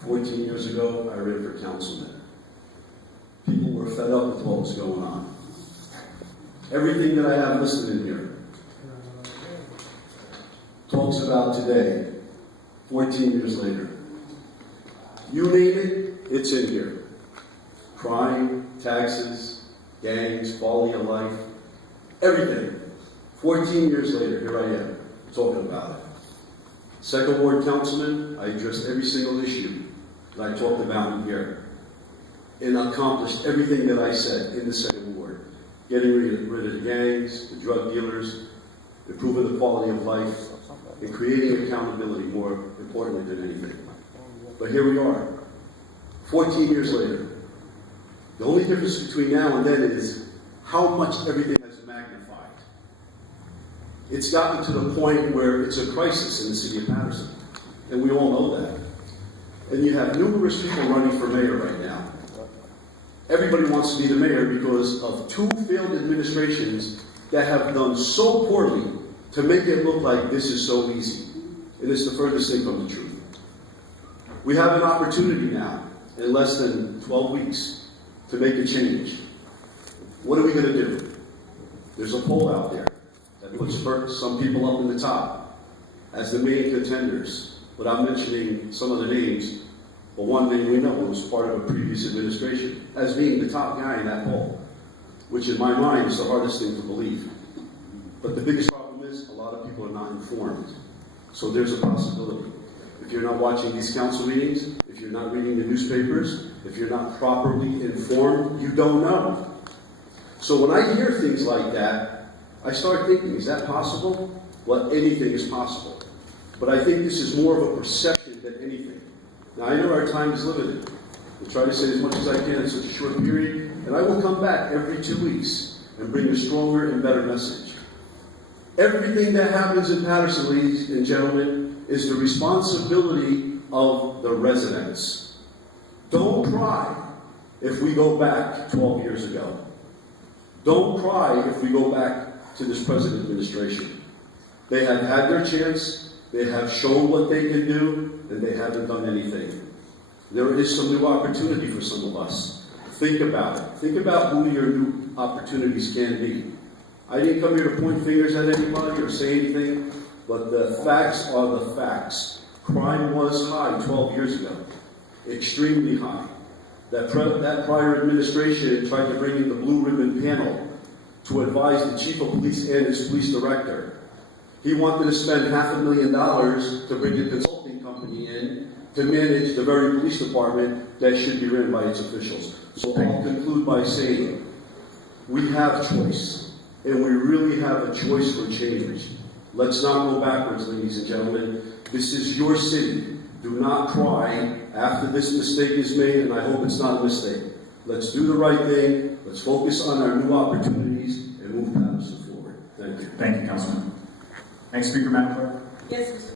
14 years ago, I ran for councilman. People were fed up with what was going on. Everything that I have listed in here talks about today, 14 years later. You name it, it's in here. Crime, taxes, gangs, quality of life, everything. 14 years later, here I am, talking about it. Second Ward Councilman, I addressed every single issue that I talked about in here and accomplished everything that I said in the Second Ward. Getting rid of the gangs, the drug dealers, improving the quality of life, and creating accountability, more importantly than anything. But here we are, 14 years later. The only difference between now and then is how much everything has magnified. It's gotten to the point where it's a crisis in the city of Paterson, and we all know that. And you have numerous people running for mayor right now. Everybody wants to be the mayor because of two failed administrations that have done so poorly to make it look like this is so easy. And it's the furthest thing from the truth. We have an opportunity now, in less than 12 weeks, to make a change. What are we going to do? There's a poll out there that puts some people up in the top as the main contenders, without mentioning some of the names. But one name we know was part of a previous administration as being the top guy in that poll, which in my mind is the hardest thing to believe. But the biggest problem is a lot of people are not informed. So there's a possibility. If you're not watching these council meetings, if you're not reading the newspapers, if you're not properly informed, you don't know. So when I hear things like that, I start thinking, is that possible? Well, anything is possible. But I think this is more of a perception than anything. Now, I know our time is limited. I'll try to say as much as I can in such a short period, and I will come back every 2 weeks and bring a stronger and better message. Everything that happens in Paterson, ladies and gentlemen, is the responsibility of the residents. Don't cry if we go back 12 years ago. Don't cry if we go back to this present administration. They have had their chance, they have shown what they can do, and they haven't done anything. There is some new opportunity for some of us. Think about it. Think about who your new opportunities can be. I didn't come here to point fingers at anybody or say anything, but the facts are the facts. Crime was high 12 years ago, extremely high. That prior administration tried to bring in the Blue Ribbon Panel to advise the chief of police and his police director. He wanted to spend $500,000 to bring a consulting company in to manage the very police department that should be run by its officials. So I'll conclude by saying, we have choice, and we really have a choice for change. Let's not go backwards, ladies and gentlemen. This is your city. Do not cry after this mistake is made, and I hope it's not a mistake. Let's do the right thing. Let's focus on our new opportunities and move Paterson forward. Thank you. Thank you, Councilman. Next speaker, Madam Clerk. Yes, Mr.